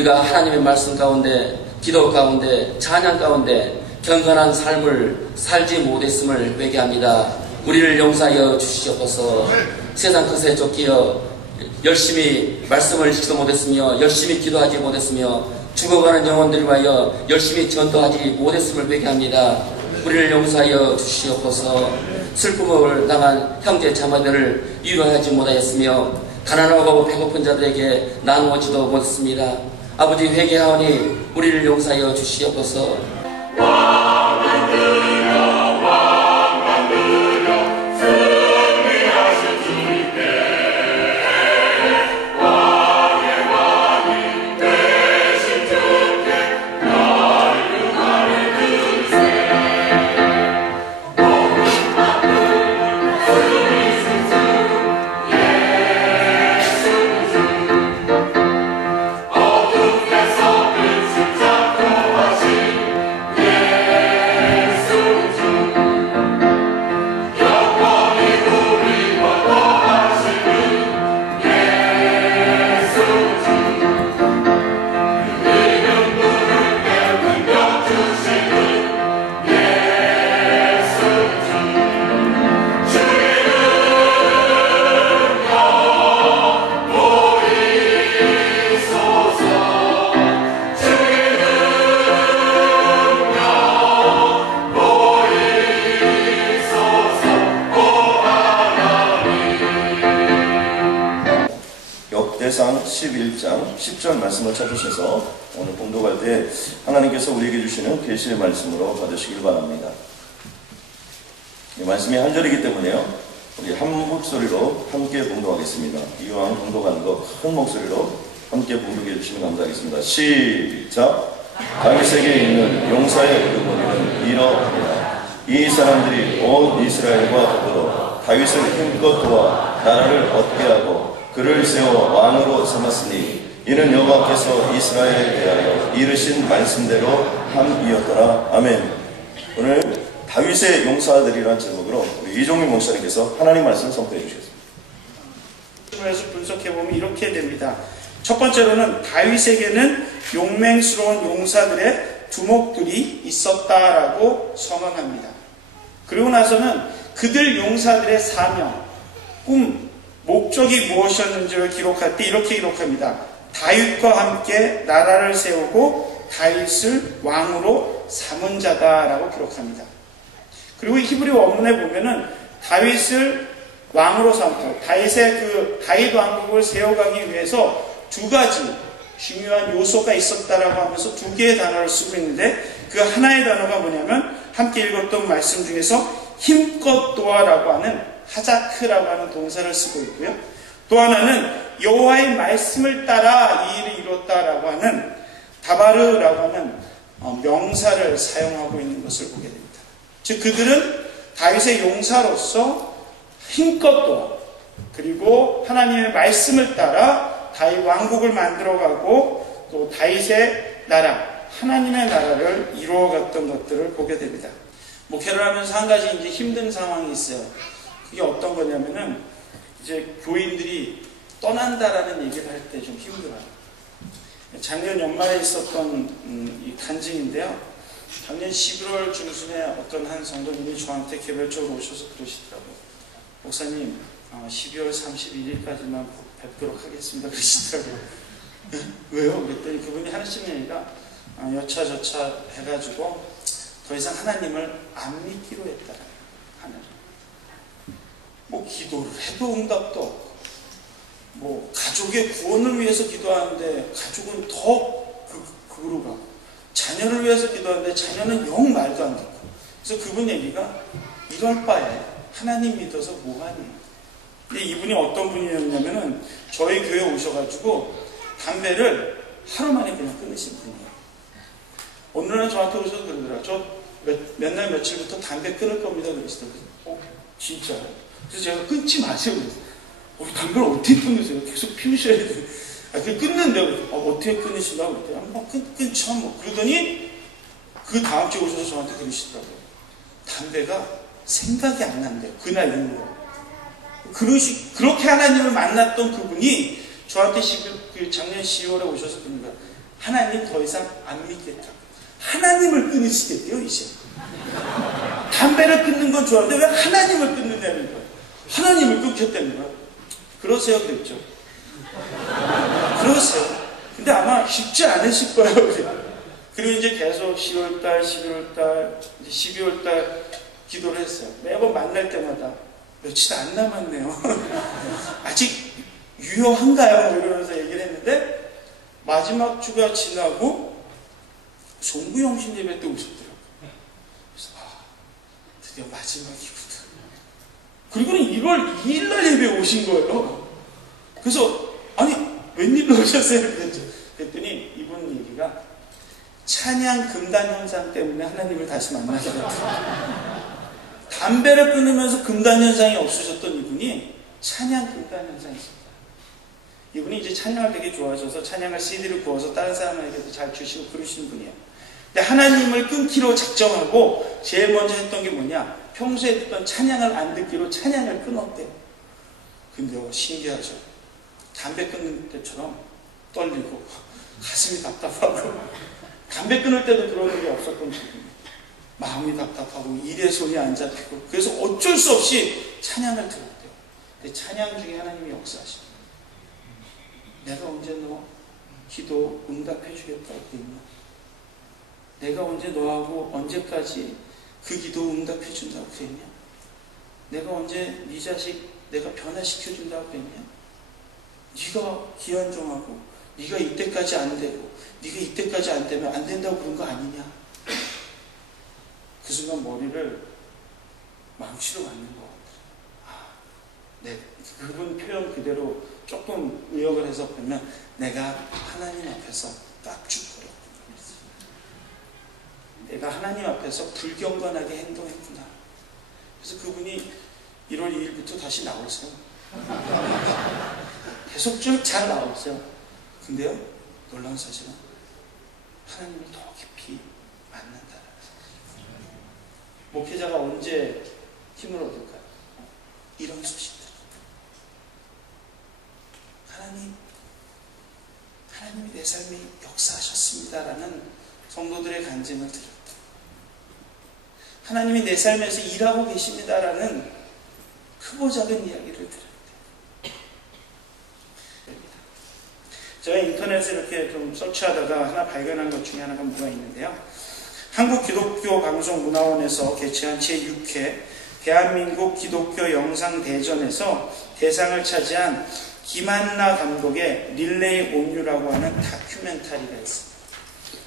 우리가 하나님의 말씀 가운데, 기도 가운데, 찬양 가운데 경건한 삶을 살지 못했음을 회개합니다. 우리를 용서하여 주시옵소서. 세상 것에 쫓기어 열심히 말씀을 지키지 못했으며 열심히 기도하지 못했으며 죽어가는 영혼들을 위하여 열심히 전도하지 못했음을 회개합니다. 우리를 용서하여 주시옵소서. 슬픔을 당한 형제 자매들을 위로하지 못하였으며 가난하고 배고픈 자들에게 나누어지도 못했습니다. 아버지, 회개하오니 우리를 용서하여 주시옵소서. 역대상 11장 10절 말씀을 찾으셔서 오늘 봉독할 때 하나님께서 우리에게 주시는 계시의 말씀으로 받으시길 바랍니다. 이 말씀이 한 절이기 때문에요, 우리 한 목소리로 함께 봉독하겠습니다. 이왕 봉독하는 거 큰 목소리로 함께 봉독해 주시면 감사하겠습니다. 시작! 다윗에게 있는 용사의 그물은 이러하니라. 이 사람들이 온 이스라엘과 더불어 다윗을 힘껏 도와 나라를 얻게 하고 그를 세워 왕으로 삼았으니 이는 여호와께서 이스라엘에 대하여 이르신 말씀대로 함이었더라. 아멘. 오늘 다윗의 용사들이라는 제목으로 우리 이종민 목사님께서 하나님 말씀 선포해 주시겠습니다. 에서 분석해보면 이렇게 됩니다. 첫 번째로는 다윗에게는 용맹스러운 용사들의 두목들이 있었다라고 선언합니다. 그리고 나서는 그들 용사들의 사명, 꿈, 목적이 무엇이었는지를 기록할 때 이렇게 기록합니다. 다윗과 함께 나라를 세우고 다윗을 왕으로 삼은 자다라고 기록합니다. 그리고 히브리 원문에 보면은 다윗을 왕으로 삼고 다윗 왕국을 세워가기 위해서 두 가지 중요한 요소가 있었다라고 하면서 두 개의 단어를 쓰고 있는데, 그 하나의 단어가 뭐냐면 함께 읽었던 말씀 중에서 힘껏 도와라고 하는 하자크라고 하는 동사를 쓰고 있고요. 또 하나는 여호와의 말씀을 따라 이 일을 이뤘다라고 하는 다바르라고 하는 명사를 사용하고 있는 것을 보게 됩니다. 즉 그들은 다윗의 용사로서 힘껏 도와, 그리고 하나님의 말씀을 따라 다윗 왕국을 만들어가고 또 다윗의 나라, 하나님의 나라를 이루어갔던 것들을 보게 됩니다. 목회를 하면서 한 가지 이제 힘든 상황이 있어요. 그게 어떤 거냐면은 이제 교인들이 떠난다라는 얘기를 할 때 좀 힘들어요. 작년 연말에 있었던 이 간증인데요. 작년 11월 중순에 어떤 한 성도님이 저한테 개별적으로 오셔서 그러시더라고요. 목사님, 12월 31일까지만 뵙도록 하겠습니다. 그러시더라고요. 왜요? 그랬더니 그분이 하시는 얘기가 여차저차 해가지고 더 이상 하나님을 안 믿기로 했다. 하나님. 뭐 기도를 해도 응답도 없고, 뭐 가족의 구원을 위해서 기도하는데 가족은 더 그로 가고, 자녀를 위해서 기도하는데 자녀는 영 말도 안 듣고. 그래서 그분 얘기가 이럴 바에 하나님 믿어서 뭐하니. 근데 이분이 어떤 분이었냐면은 저희 교회에 오셔가지고 담배를 하루 만에 그냥 끊으신 분이에요. 어느 날 저한테 오셔서 그러더라고요. 저 몇 날 며칠부터 담배 끊을 겁니다. 그러시더라고요. 진짜요? 그래서 제가 끊지 마세요. 그래서 담배를 어떻게 끊으세요? 계속 피우셔야 돼요. 그 끊는데 어떻게 끊으신다고 그랬더니 끊죠. 뭐. 그러더니 그 다음 주에 오셔서 저한테 그러시더라고요. 담배가 생각이 안 난대요. 그날 이후로. 그렇게 하나님을 만났던 그분이 저한테 작년 10월에 오셔서 그런 거예요. 하나님 더 이상 안 믿겠다. 하나님을 끊으시겠대요, 이제. 담배를 끊는 건 좋아하는데 왜 하나님을 끊느냐는 거예요. 하나님을 끊겠다는 거예요. 그러세요, 그랬죠. 그러세요. 근데 아마 쉽지 않으실 거예요. 그리고 이제 계속 10월달, 11월달, 12월달 기도를 했어요. 매번 만날 때마다 며칠 안 남았네요. 아직 유효한가요? 이러면서 얘기를 했는데 마지막 주가 지나고 종구영신 예배 때 오셨더라고요. 그래서 드디어 마지막이구나. 그리고는 1월 2일날 예배에 오신 거예요. 그래서 아니 웬일로 오셨어요? 그랬더니 이분 얘기가 찬양 금단 현상 때문에 하나님을 다시 만나게 됐어요. 담배를 끊으면서 금단 현상이 없으셨던 이분이 찬양 금단 현상이 있습니다. 이분이 이제 찬양을 되게 좋아하셔서 찬양을 CD를 구워서 다른 사람에게도 잘 주시고 그러시는 분이에요. 근데 하나님을 끊기로 작정하고 제일 먼저 했던 게 뭐냐? 평소에 듣던 찬양을 안 듣기로 찬양을 끊었대요. 근데요, 신기하죠. 담배 끊는 때처럼 떨리고 가슴이 답답하고 담배 끊을 때도 그런 일이 없었던 분이에요. 마음이 답답하고 일에 손이 안 잡히고 그래서 어쩔 수 없이 찬양을 들었대요. 근데 찬양 중에 하나님이 역사하십니다. 내가 언제 너 기도 응답해 주겠다고 그랬냐? 내가 언제 너하고 언제까지 그 기도 응답해 준다고 그랬냐? 내가 언제 네 자식 내가 변화시켜 준다고 그랬냐? 네가 기한정하고 네가 이때까지 안 되고 네가 이때까지 안 되면 안 된다고 그런 거 아니냐? 그 순간 머리를 망치로 맞는 것 같아요. 네, 그분 표현 그대로 조금 의역을 해서 보면 내가 하나님 앞에서 딱 죽거렸구나. 내가 하나님 앞에서 불경건하게 행동했구나. 그래서 그분이 1월 2일부터 다시 나오세요. 계속 쭉 잘 나오세요. 근데요, 놀라운 사실은 하나님을 더 깊이 만난다는 사실. 목회자가 언제 힘을 얻을까요? 이런 소식들. 하나님이 내 삶에 역사하셨습니다라는 성도들의 간증을 들었다. 하나님이 내 삶에서 일하고 계십니다라는 크고 작은 이야기를 들었다. 제가 인터넷에 이렇게 좀 서치하다가 하나 발견한 것 중에 하나가 뭐가 있는데요. 한국 기독교 방송문화원에서 개최한 제6회 대한민국 기독교 영상대전에서 대상을 차지한 김한나 감독의 릴레이 온유라고 하는 다큐멘터리가 있습니다.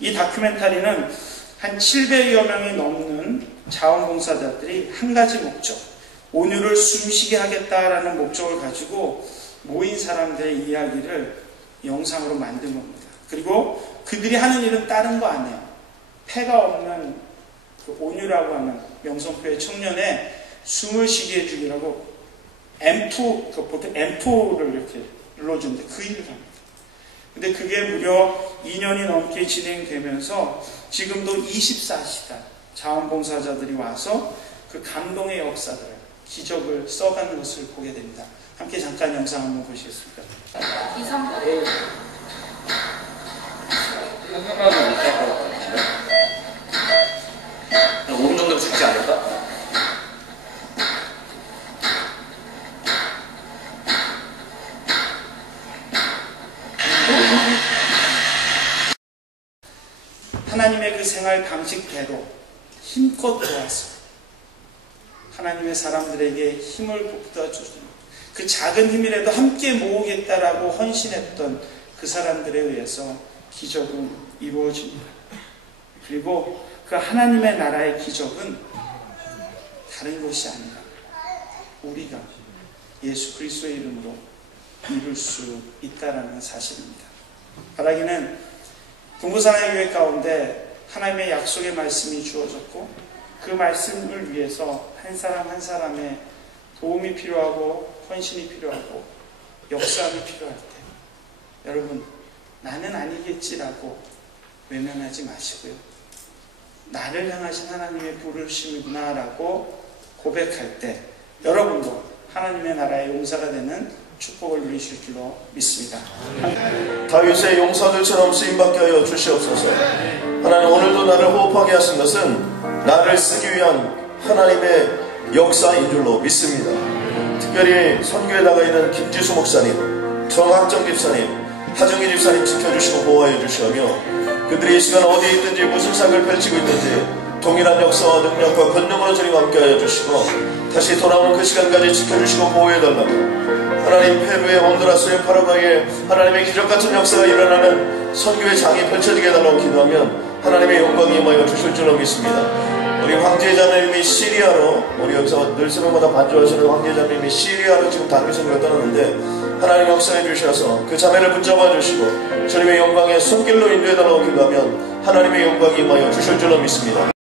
이 다큐멘터리는 한 700여 명이 넘는 자원봉사자들이 한 가지 목적, 온유를 숨쉬게 하겠다라는 목적을 가지고 모인 사람들의 이야기를 영상으로 만든 겁니다. 그리고 그들이 하는 일은 다른 거 아니에요. 폐가 없는 그 온유라고 하는 명성표의 청년의 숨을 쉬게 해주기라고 보통 앰프를 이렇게 눌러주는데 그 일을 합니다. 근데 그게 무려 2년이 넘게 진행되면서 지금도 24시간 자원봉사자들이 와서 그 감동의 역사들, 기적을 써가는 것을 보게 됩니다. 함께 잠깐 영상 한번 보시겠습니까? 이상하게 생각나도 못할 것 같은데? 5분 정도 죽지 않을까? 하나님의 그 생활 방식대로 힘껏 도와서 하나님의 사람들에게 힘을 북돋아주는 그 작은 힘이라도 함께 모으겠다라고 헌신했던 그 사람들에 의해서 기적은 이루어집니다. 그리고 그 하나님의 나라의 기적은 다른 것이 아니라 우리가 예수 그리스도의 이름으로 이룰 수 있다라는 사실입니다. 바라기는 동부사랑교회 가운데 하나님의 약속의 말씀이 주어졌고 그 말씀을 위해서 한 사람 한 사람의 도움이 필요하고 헌신이 필요하고 역사함이 필요할 때 여러분 나는 아니겠지라고 외면하지 마시고요. 나를 향하신 하나님의 부르심이구나 라고 고백할 때 여러분도 하나님의 나라의 용사가 되는 축복을 누리실 줄로 믿습니다. 다윗의 용사들처럼 쓰임받게 하여 주시옵소서. 하나님 오늘도 나를 호흡하게 하신 것은 나를 쓰기 위한 하나님의 역사인 줄로 믿습니다. 특별히 선교에 나가 있는 김지수 목사님, 정학정 집사님, 하정희 집사님 지켜주시고 보호해 주시며 그들이 이 시간 어디에 있든지 무슨 삶을 펼치고 있든지 동일한 역사와 능력과 권능으로 주님 함께하여 주시고 다시 돌아오는 그 시간까지 지켜주시고 보호해달라고 하나님 페루의 hondu라스의 파라과이에 하나님의 기적같은 역사가 일어나는 선교의 장이 펼쳐지게 해달라고 기도하면 하나님의 영광이 임하여 주실 줄로 믿습니다. 우리 황제자님이 시리아로 우리 여기서 늘 새벽마다 반주하시는 황제자님이 시리아로 지금 단기 선교를 떠났는데 하나님 역사해 주셔서 그 자매를 붙잡아 주시고 주님의 영광의 손길로 인도해달라고 기도하면 하나님의 영광이 임하여 주실 줄로 믿습니다.